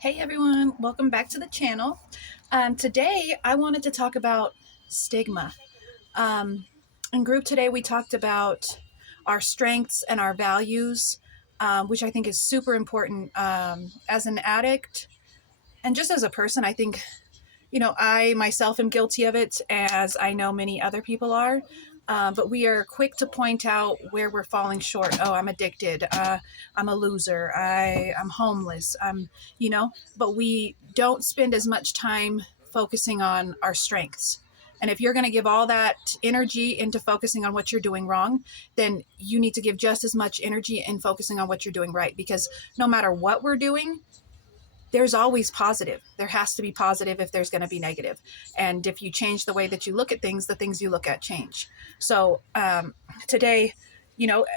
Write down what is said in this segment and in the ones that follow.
Hey everyone, welcome back to the channel. Today I wanted to talk about stigma. Um, in group today we talked about our strengths and our values, which I think is super important as an addict and just as a person. I think, I myself am guilty of it, as I know many other people are. But we are quick to point out where we're falling short. Oh, I'm addicted. I'm a loser. I'm homeless. But we don't spend as much time focusing on our strengths. And if you're going to give all that energy into focusing on what you're doing wrong, then you need to give just as much energy in focusing on what you're doing right. Because no matter what we're doing, there's always positive. There has to be positive if there's going to be negative. And if you change the way that you look at things, the things you look at change. So today,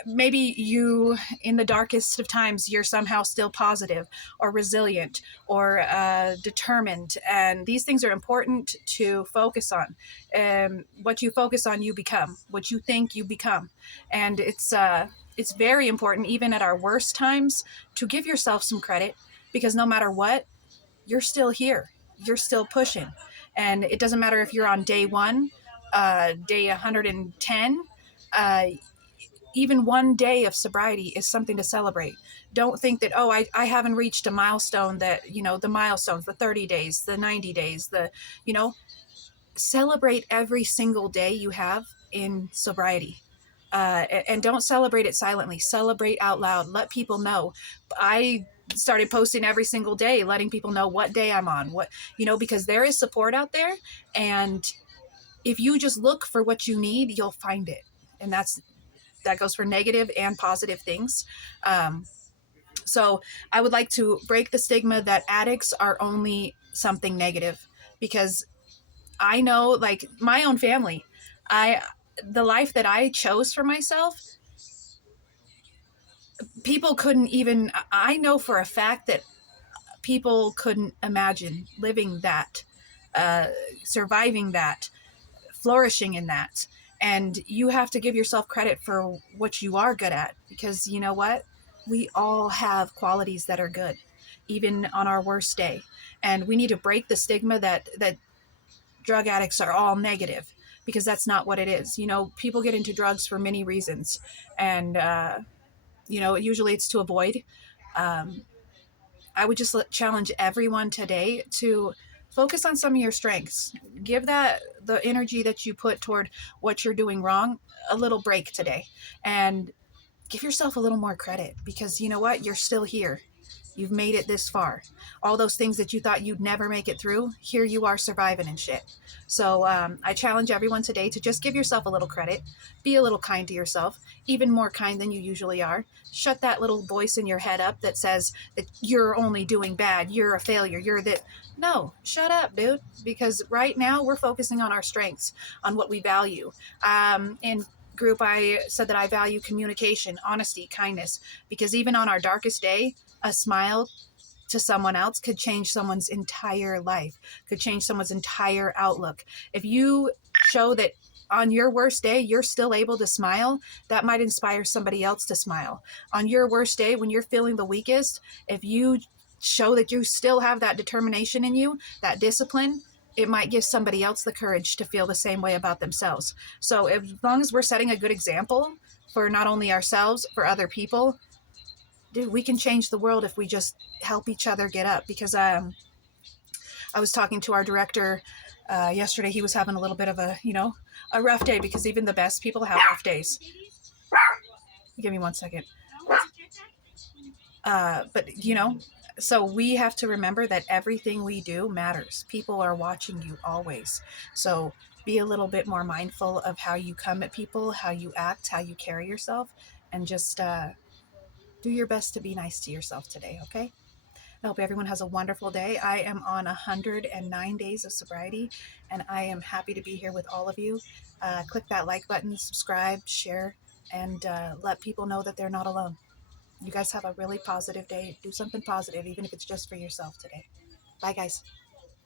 maybe you, in the darkest of times, you're somehow still positive or resilient or determined. And these things are important to focus on. What you focus on, you become. What you think, you become. And it's very important, even at our worst times, to give yourself some credit, because no matter what, you're still here. You're still pushing. And it doesn't matter if you're on day one, day 110, even one day of sobriety is something to celebrate. Don't think that, oh, I haven't reached a milestone, that, the milestones, the 30 days, the 90 days, you know, celebrate every single day you have in sobriety. And don't celebrate it silently. Celebrate out loud. Let people know. I started posting every single day, letting people know what day I'm on, because there is support out there. And if you just look for what you need, you'll find it. And that goes for negative and positive things. So I would like to break the stigma that addicts are only something negative, because I know, like, my own family, the life that I chose for myself, people couldn't even, I know for a fact that people couldn't imagine living that, uh, surviving that, flourishing in that. And you have to give yourself credit for what you are good at, because you know what? We all have qualities that are good, even on our worst day. And we need to break the stigma that drug addicts are all negative, because that's not what it is. People get into drugs for many reasons. And, usually it's to avoid. Um, I would just challenge everyone today to focus on some of your strengths. Give the energy that you put toward what you're doing wrong a little break today, and give yourself a little more credit, because you know what? You're still here. You've made it this far. All those things that you thought you'd never make it through, here you are surviving and shit. So I challenge everyone today to just give yourself a little credit. Be a little kind to yourself, even more kind than you usually are. Shut that little voice in your head up that says that you're only doing bad, you're a failure, you're that. No, shut up, dude, because right now we're focusing on our strengths, on what we value. In group, I said that I value communication, honesty, kindness, because even on our darkest day, a smile to someone else could change someone's entire life, could change someone's entire outlook. If you show that on your worst day you're still able to smile, that might inspire somebody else to smile. On your worst day, when you're feeling the weakest, if you show that you still have that determination in you, that discipline, it might give somebody else the courage to feel the same way about themselves. So as long as we're setting a good example for not only ourselves, for other people, dude, we can change the world if we just help each other get up. Because I was talking to our director yesterday. He was having a little bit of a rough day, because even the best people have rough days. Give me 1 second. But so we have to remember that everything we do matters. People are watching you always. So be a little bit more mindful of how you come at people, how you act, how you carry yourself, and just do your best to be nice to yourself today, okay? I hope everyone has a wonderful day. I am on 109 days of sobriety, and I am happy to be here with all of you. Click that like button, subscribe, share, and let people know that they're not alone. You guys have a really positive day. Do something positive, even if it's just for yourself today. Bye, guys.